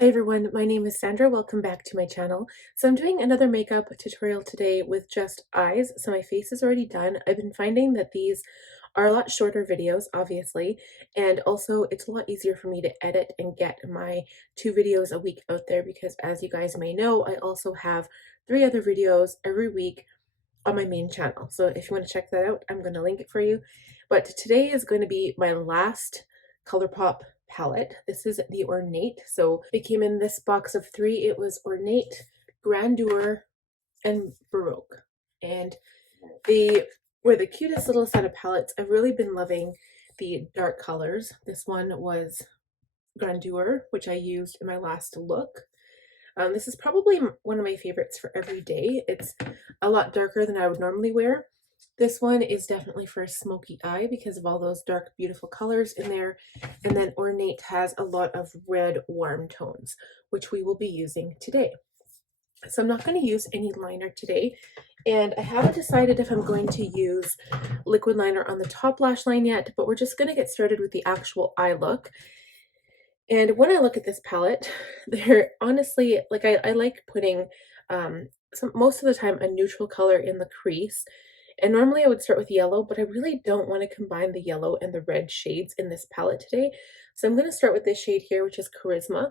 Hi everyone, my name is Sandra. Welcome back to my channel. So I'm doing another makeup tutorial today with just eyes. So my face is already done. I've been finding that these are a lot shorter videos, obviously, and also it's a lot easier for me to edit and get my 2 videos a week out there because, as you guys may know, I also have 3 other videos every week on my main channel. So if you want to check that out, I'm going to link it for you. But today is going to be my last Colorpop palette. This is the Ornate. So it came in this box of 3. It was Ornate, Grandeur, and Baroque. And they were the cutest little set of palettes. I've really been loving the dark colors. This one was Grandeur, which I used in my last look. This is probably one of my favorites for every day. It's a lot darker than I would normally wear. This one is definitely for a smoky eye because of all those dark, beautiful colors in there. And then Ornate has a lot of red, warm tones, which we will be using today. So I'm not going to use any liner today. And I haven't decided if I'm going to use liquid liner on the top lash line yet, but we're just going to get started with the actual eye look. And when I look at this palette, they're honestly, like I like putting most of the time a neutral color in the crease. And normally I would start with yellow, but I really don't want to combine the yellow and the red shades in this palette today. So I'm going to start with this shade here, which is Charisma.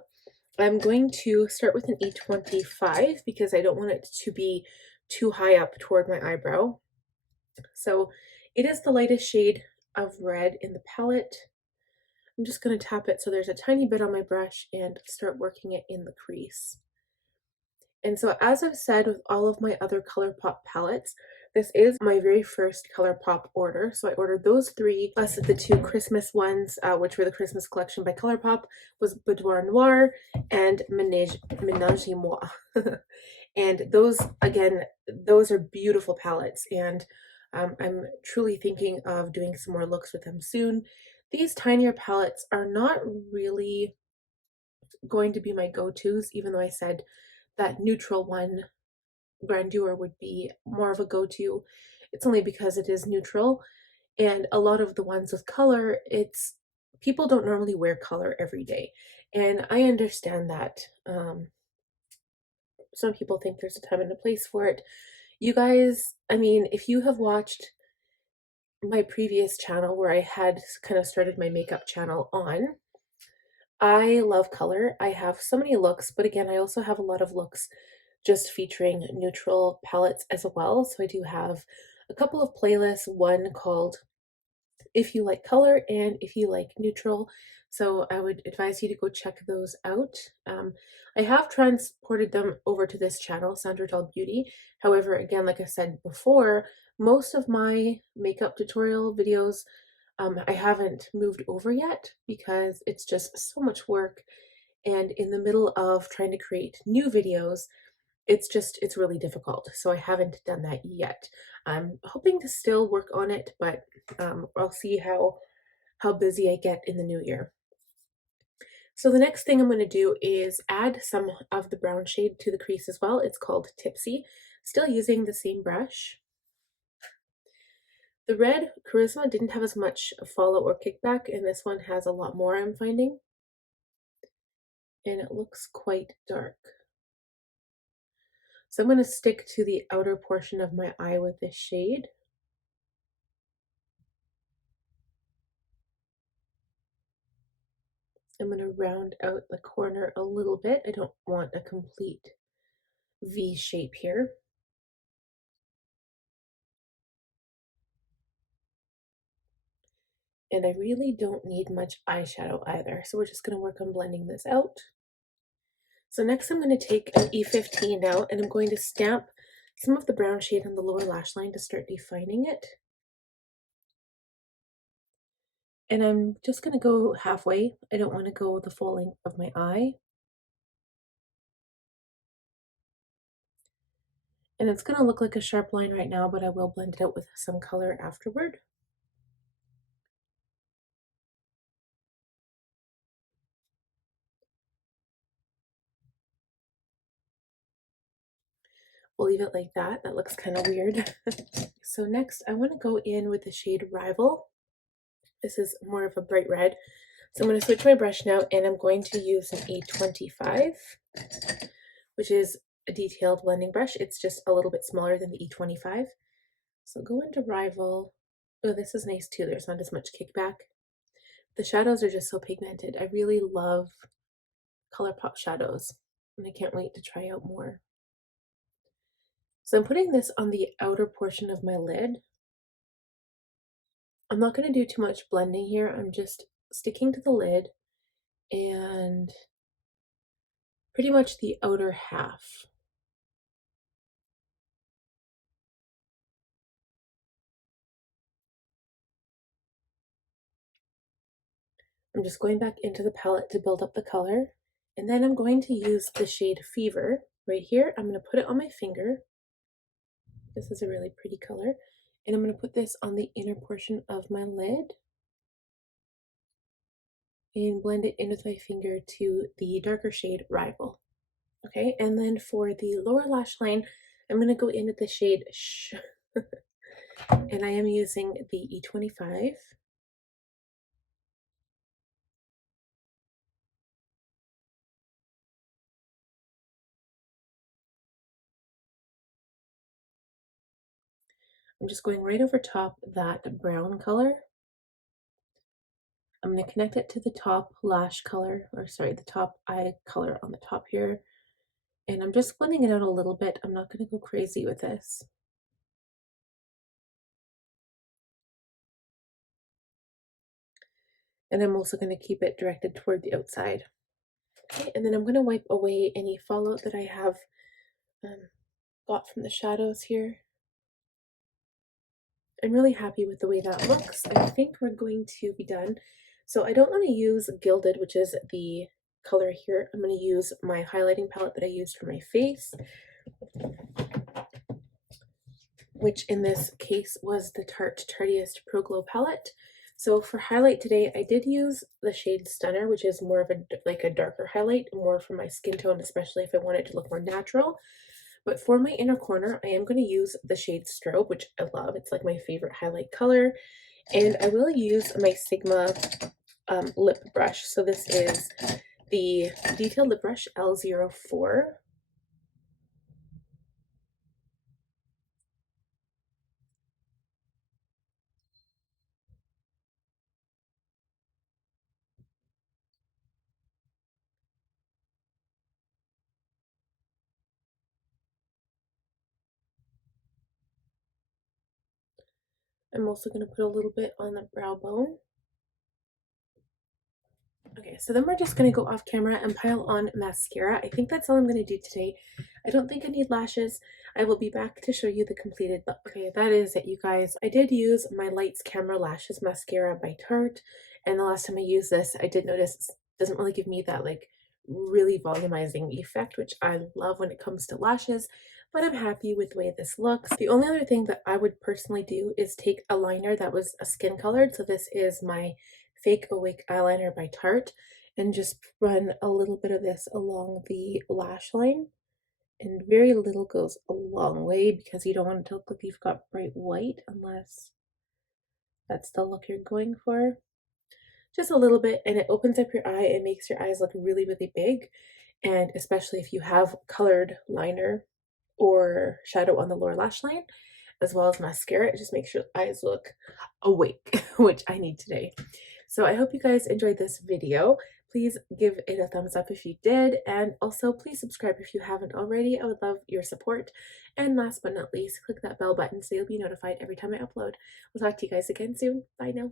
I'm going to start with an E25 because I don't want it to be too high up toward my eyebrow. So it is the lightest shade of red in the palette. I'm just going to tap it so there's a tiny bit on my brush and start working it in the crease. And so, as I've said with all of my other Colourpop palettes, this is my very first Colourpop order. So I ordered those 3 plus the 2 Christmas ones, which were the Christmas collection by Colourpop, was Boudoir Noir and Ménage à Moi. And those, again, those are beautiful palettes, and I'm truly thinking of doing some more looks with them soon. These tinier palettes are not really going to be my go-tos, even though I said that neutral one, Grandeur, would be more of a go-to. It's only because it is neutral, and a lot of the ones with color, it's people don't normally wear color every day, and I understand that. Some people think there's a time and a place for it. You guys, I mean, if you have watched my previous channel where I had kind of started my makeup channel on, I love color. I have so many looks, but again, I also have a lot of looks just featuring neutral palettes as well. So I do have a couple of playlists, one called If You Like Color and If You Like Neutral. So I would advise you to go check those out. I have transported them over to this channel, Sandra Dahl Beauty. However, again, like I said before, most of my makeup tutorial videos I haven't moved over yet because it's just so much work. And in the middle of trying to create new videos, it's really difficult. So I haven't done that yet. I'm hoping to still work on it, but I'll see how busy I get in the new year. So the next thing I'm going to do is add some of the brown shade to the crease as well. It's called Tipsy. Still using the same brush. The red Charisma didn't have as much follow or kickback, and this one has a lot more, I'm finding. And it looks quite dark. So I'm going to stick to the outer portion of my eye with this shade. I'm going to round out the corner a little bit. I don't want a complete V shape here. And I really don't need much eyeshadow either. So we're just going to work on blending this out. So next I'm going to take an E15 now, and I'm going to stamp some of the brown shade on the lower lash line to start defining it. And I'm just going to go halfway. I don't want to go the full length of my eye. And it's going to look like a sharp line right now, but I will blend it out with some color afterward. We'll leave it like that. That looks kind of weird. So next, I want to go in with the shade Rival. This is more of a bright red. So I'm going to switch my brush now, and I'm going to use an E25, which is a detailed blending brush. It's just a little bit smaller than the E25. So go into Rival. Oh, this is nice too. There's not as much kickback. The shadows are just so pigmented. I really love Colorpop shadows, and I can't wait to try out more. So I'm putting this on the outer portion of my lid. I'm not going to do too much blending here. I'm just sticking to the lid and pretty much the outer half. I'm just going back into the palette to build up the color. And then I'm going to use the shade Fever right here. I'm going to put it on my finger. This is a really pretty color. And I'm going to put this on the inner portion of my lid and blend it in with my finger to the darker shade Rival. Okay, and then for the lower lash line, I'm going to go in with the shade Shh. And I am using the E25. I'm just going right over top that brown color. I'm going to connect it to the top lash color, or sorry, the top eye color on the top here. And I'm just blending it out a little bit. I'm not going to go crazy with this. And I'm also going to keep it directed toward the outside. Okay, and then I'm going to wipe away any fallout that I have got from the shadows here. I'm really happy with the way that looks. I think we're going to be done. So I don't want to use Gilded, which is the color here. I'm going to use my highlighting palette that I used for my face, which in this case was the Tarte Tartiest Pro Glow palette. So for highlight today, I did use the shade Stunner, which is more of a darker highlight, more for my skin tone, especially if I want it to look more natural. But for my inner corner, I am going to use the shade Strobe, which I love. It's like my favorite highlight color. And I will use my Sigma lip brush. So this is the Detailed Lip Brush L04. I'm also going to put a little bit on the brow bone. Okay, so then we're just going to go off camera and pile on mascara. I think that's all I'm going to do today. I don't think I need lashes. I will be back to show you the completed look. Okay, that is it, you guys. I did use my Lights Camera Lashes Mascara by Tarte, and the last time I used this, I did notice it doesn't really give me that like really volumizing effect, which I love when it comes to lashes, but I'm happy with the way this looks. The only other thing that I would personally do is take a liner that was a skin colored. So this is my Fake Awake eyeliner by Tarte, and just run a little bit of this along the lash line. And very little goes a long way because you don't want it to look like you've got bright white unless that's the look you're going for. Just a little bit, and it opens up your eye. It makes your eyes look really, really big. And especially if you have colored liner or shadow on the lower lash line, as well as mascara, it just makes your eyes look awake, which I need today. So I hope you guys enjoyed this video. Please give it a thumbs up if you did, and also please subscribe if you haven't already. I would love your support. And last but not least, click that bell button so you'll be notified every time I upload. We'll talk to you guys again soon. Bye now.